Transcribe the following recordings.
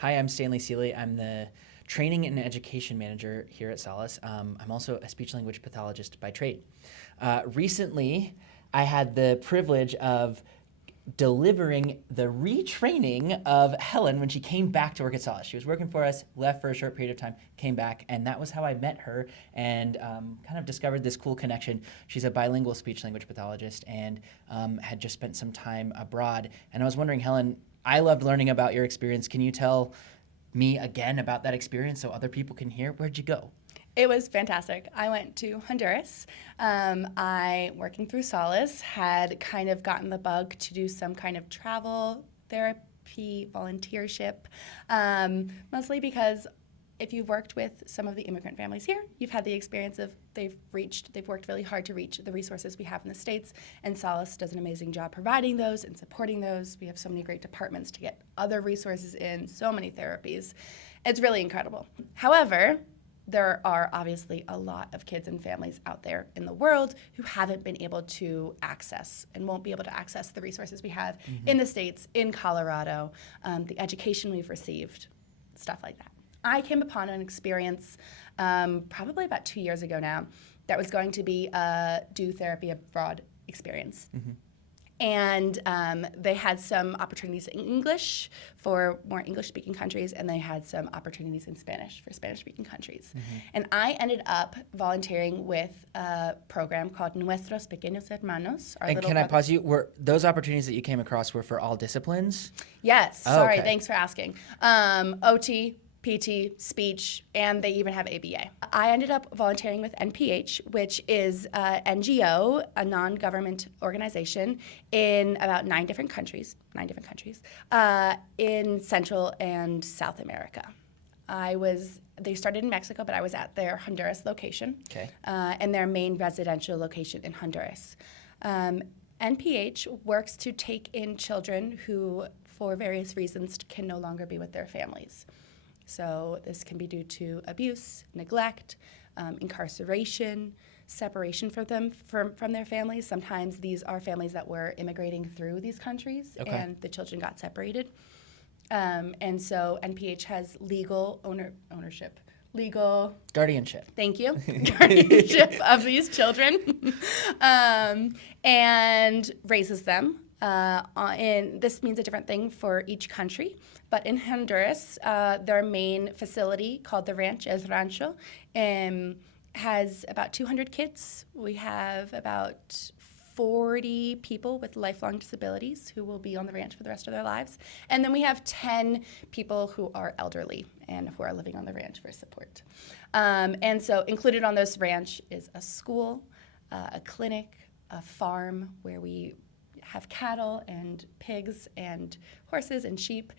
Hi, I'm Stanley Seeley. I'm the Training and Education Manager here at Solace. I'm also a speech-language pathologist by trade. Recently, I had the privilege of delivering the retraining of Helen when she came back to work at Solace. She was working for us, left for a short period of time, came back, and that was how I met her and kind of discovered this cool connection. She's a bilingual speech-language pathologist and had just spent some time abroad. And I was wondering, Helen, I loved learning about your experience. Can you tell me again about that experience so other people can hear? Where'd you go? It was fantastic. I went to Honduras. I, working through Solace, had kind of gotten the bug to do some kind of travel therapy volunteership, mostly because if you've worked with some of the immigrant families here, you've had the experience of they've worked really hard to reach the resources we have in the States, and Solace does an amazing job providing those and supporting those. We have so many great departments to get other resources in, so many therapies. It's really incredible. However, there are obviously a lot of kids and families out there in the world who haven't been able to access and won't be able to access the resources we have in the States, in Colorado, the education we've received, stuff like that. I came upon an experience probably about 2 years ago now that was going to be a do therapy abroad experience. And they had some opportunities in English for more English-speaking countries, and they had some opportunities in Spanish for Spanish-speaking countries. And I ended up volunteering with a program called Nuestros Pequeños Hermanos. And can I pause you? Were those opportunities that you came across were for all disciplines? Yes. Oh, sorry. okay. Thanks for asking. OT, PT, speech, and they even have ABA. I ended up volunteering with NPH, which is a NGO, a non-government organization in about 9 different countries, in Central and South America. They started in Mexico, but I was at their Honduras location, and their main residential location in Honduras. NPH works to take in children who, for various reasons, can no longer be with their families. So this can be due to abuse, neglect, incarceration, separation from their families. Sometimes these are families that were immigrating through these countries, and the children got separated. And so NPH has legal Guardianship. Thank you. Guardianship of these children, and raises them. And this means a different thing for each country. But in Honduras, their main facility, called the Rancho, has about 200 kids. We have about 40 people with lifelong disabilities who will be on the ranch for the rest of their lives. And then we have 10 people who are elderly and who are living on the ranch for support. And so included on this ranch is a school, a clinic, a farm where we have cattle and pigs and horses and sheep.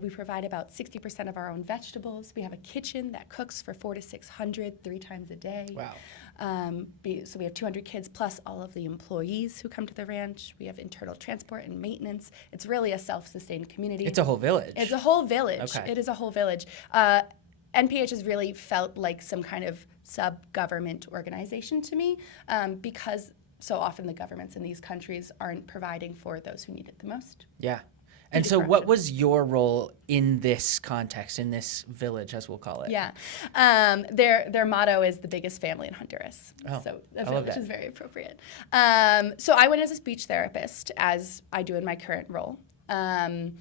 We provide about 60% of our own vegetables. We have a kitchen that cooks for 400 to 600 3 times a day. Wow. So we have 200 kids plus all of the employees who come to the ranch. We have internal transport and maintenance. It's really a self-sustained community. It's a whole village. It's a whole village. Okay. It is a whole village. NPH has really felt like some kind of sub-government organization to me because so often the governments in these countries aren't providing for those who need it the most. Yeah. And so what was your role in this context, in this village, as we'll call it? Yeah. Their motto is the biggest family in Honduras. Oh, so which is very appropriate. So I went as a speech therapist, as I do in my current role. And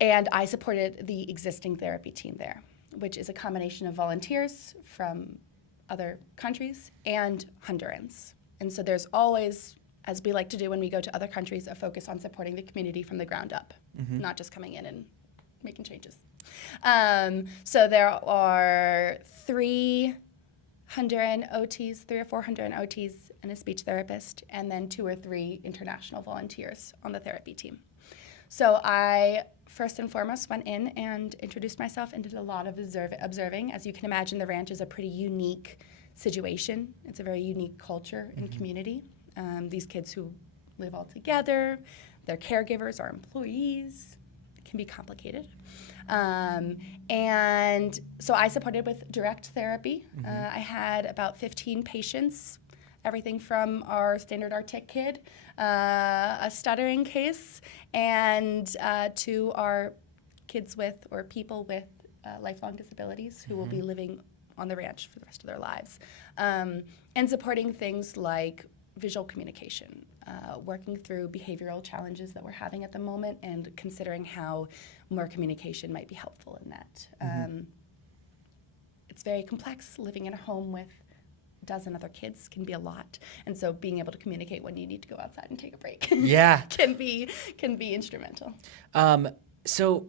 I supported the existing therapy team there, which is a combination of volunteers from other countries and Hondurans. And so there's always, as we like to do when we go to other countries, a focus on supporting the community from the ground up, not just coming in and making changes. So there are 3 Honduran OTs, 3 or 4 Honduran OTs and a speech therapist, and then 2 or 3 international volunteers on the therapy team. So I first and foremost went in and introduced myself and did a lot of observing. As you can imagine, the ranch is a pretty unique situation. It's a very unique culture and community. These kids who live all together, their caregivers are employees. It can be complicated. And so I supported with direct therapy. I had about 15 patients, everything from our standard Arctic kid, a stuttering case, and to our kids with or people with lifelong disabilities who will be living on the ranch for the rest of their lives. And supporting things like visual communication, working through behavioral challenges that we're having at the moment and considering how more communication might be helpful in that. It's very complex. Living in a home with a dozen other kids can be a lot. And so being able to communicate when you need to go outside and take a break can be instrumental. So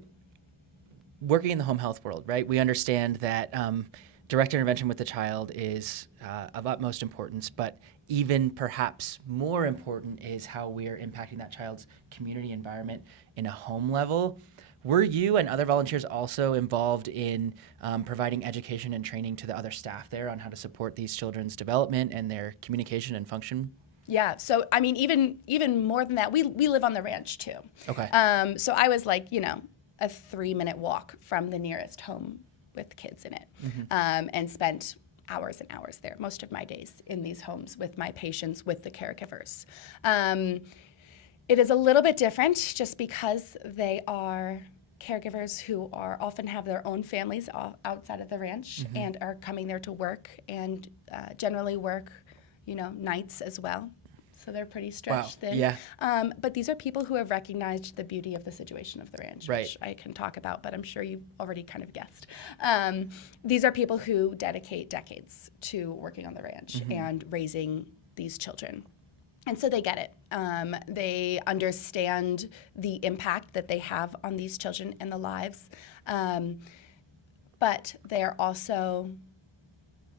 working in the home health world, right, we understand that direct intervention with the child is of utmost importance, but even perhaps more important is how we are impacting that child's community environment in a home level. Were you and other volunteers also involved in providing education and training to the other staff there on how to support these children's development and their communication and function? Yeah, so I mean, even more than that, we live on the ranch too. Okay. So I was like, a 3-minute walk from the nearest home with kids in it, and spent hours and hours there, most of my days in these homes with my patients, with the caregivers. It is a little bit different just because they are caregivers who often have their own families outside of the ranch and are coming there to work and generally work, nights as well. So they're pretty stretched thin. Yeah. But these are people who have recognized the beauty of the situation of the ranch, which I can talk about, but I'm sure you've already kind of guessed. These are people who dedicate decades to working on the ranch and raising these children. And so they get it. They understand the impact that they have on these children and the lives. But they are also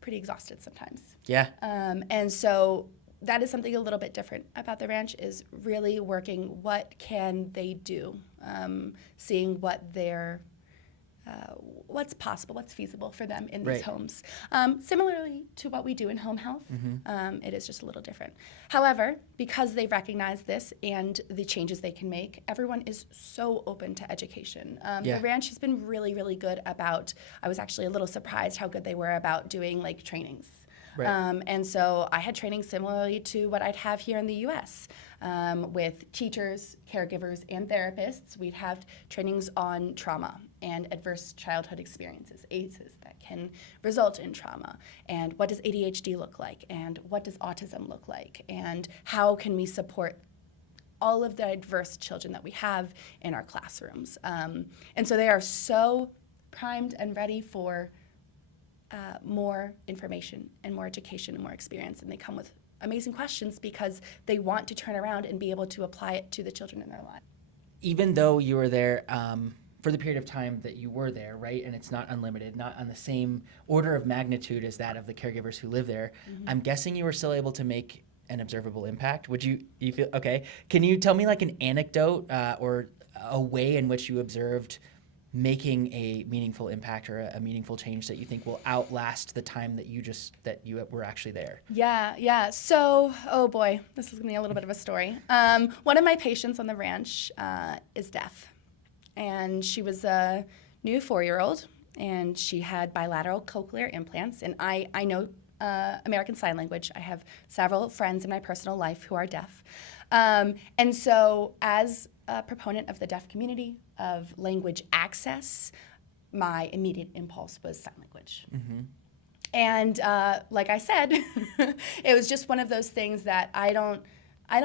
pretty exhausted sometimes. Yeah. And so that is something a little bit different about the ranch, is really working what can they do, seeing what's possible, what's feasible for them in these homes. Similarly to what we do in home health, it is just a little different. However, because they recognize this and the changes they can make, everyone is so open to education. The ranch has been really, really good about, I was actually a little surprised how good they were about doing trainings. And so I had training similarly to what I'd have here in the U.S. With teachers, caregivers, and therapists. We'd have trainings on trauma and adverse childhood experiences, ACEs, that can result in trauma. And what does ADHD look like? And what does autism look like? And how can we support all of the diverse children that we have in our classrooms? And so they are so primed and ready for more information and more education and more experience, and they come with amazing questions because they want to turn around and be able to apply it to the children in their lives. Even though you were there for the period of time that you were there, right, and it's not unlimited, not on the same order of magnitude as that of the caregivers who live there, I'm guessing you were still able to make an observable impact. Would you feel, okay, can you tell me an anecdote or a way in which you observed making a meaningful impact or a meaningful change that you think will outlast the time that you were actually there? Yeah. So, oh boy, this is going to be a little bit of a story. One of my patients on the ranch is deaf, and she was a new 4-year-old, and she had bilateral cochlear implants, and I know American Sign Language. I have several friends in my personal life who are deaf. And so as a proponent of the deaf community, of language access, my immediate impulse was sign language. And like I said, it was just one of those things that I don't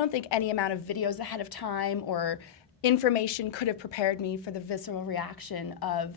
think any amount of videos ahead of time or information could have prepared me for the visceral reaction of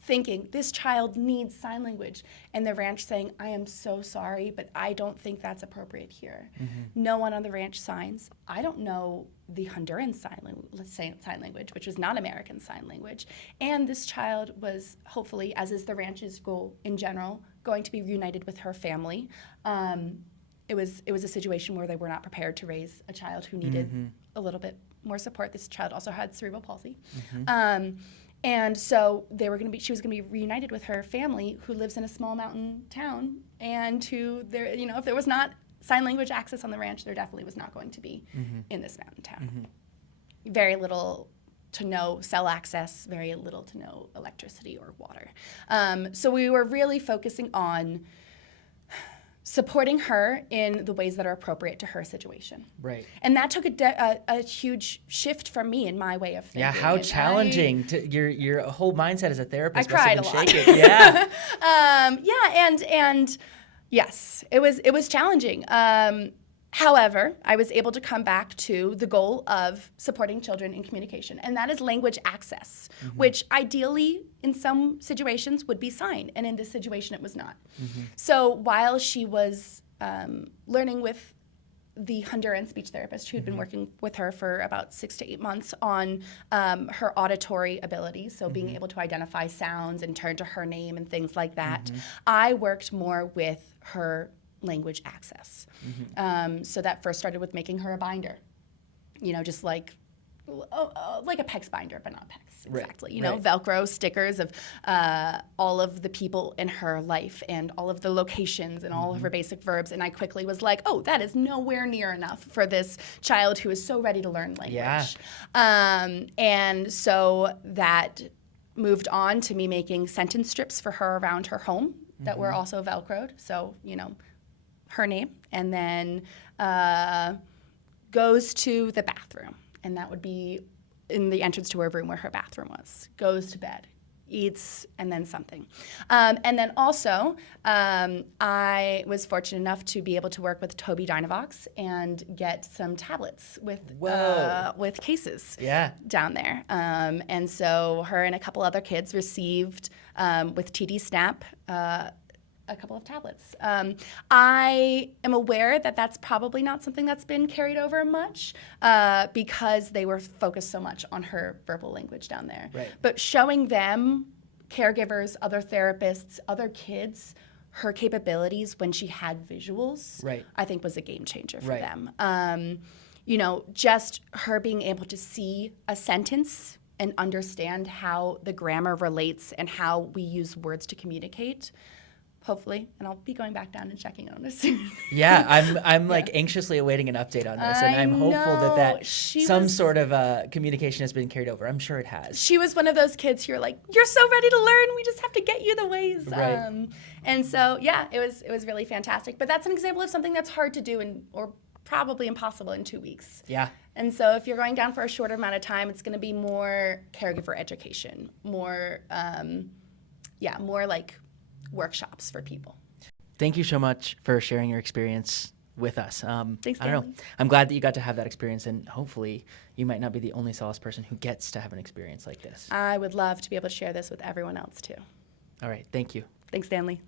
thinking, this child needs sign language, and the ranch saying, I am so sorry, but I don't think that's appropriate here. No one on the ranch signs. I don't know the Honduran sign language, which was not American Sign Language. And this child was hopefully, as is the ranch's goal in general, going to be reunited with her family. It was a situation where they were not prepared to raise a child who needed a little bit more support. This child also had cerebral palsy. And so she was going to be reunited with her family, who lives in a small mountain town, and who if there was not sign language access on the ranch, there definitely was not going to be in this mountain town. Very little to no cell access, very little to no electricity or water. So we were really focusing on supporting her in the ways that are appropriate to her situation. Right. And that took a huge shift from me in my way of thinking. Yeah, how And challenging to your whole mindset as a therapist. I cried a must lot. have been shaken. Yeah. And yes, it was challenging. However, I was able to come back to the goal of supporting children in communication, and that is language access, which ideally in some situations would be sign, and in this situation it was not. So while she was learning with the Honduran speech therapist who'd been working with her for about 6 to 8 months on her auditory abilities, so being able to identify sounds and turn to her name and things like that, I worked more with her language access. So that first started with making her a binder, just like a PECS binder, but not PECS, exactly. Right. Velcro stickers of all of the people in her life and all of the locations and all of her basic verbs. And I quickly was like, oh, that is nowhere near enough for this child who is so ready to learn language. Yeah. And so that moved on to me making sentence strips for her around her home that were also Velcroed. So, her name, and then goes to the bathroom, and that would be in the entrance to her room where her bathroom was, goes to bed, eats, and then something. And then also, I was fortunate enough to be able to work with Toby Dynavox and get some tablets with cases down there. And so her and a couple other kids received, with TD Snap, a couple of tablets. I am aware that that's probably not something that's been carried over much because they were focused so much on her verbal language down there. Right. But showing them, caregivers, other therapists, other kids, her capabilities when she had visuals, I think was a game changer for them. Just her being able to see a sentence and understand how the grammar relates and how we use words to communicate. Hopefully, and I'll be going back down and checking on this soon. Yeah, I'm like anxiously awaiting an update on this, and I'm hopeful that some sort of communication has been carried over. I'm sure it has. She was one of those kids who are like, "You're so ready to learn. We just have to get you the ways." Right. And so, yeah, it was really fantastic. But that's an example of something that's hard to do or probably impossible in 2 weeks. Yeah. And so, if you're going down for a shorter amount of time, it's going to be more caregiver education, more like workshops for people. Thank you so much for sharing your experience with us. Thanks, I don't know. I'm glad that you got to have that experience, and hopefully you might not be the only Solace person who gets to have an experience like this. I would love to be able to share this with everyone else too. All right. Thank you. Thanks, Stanley.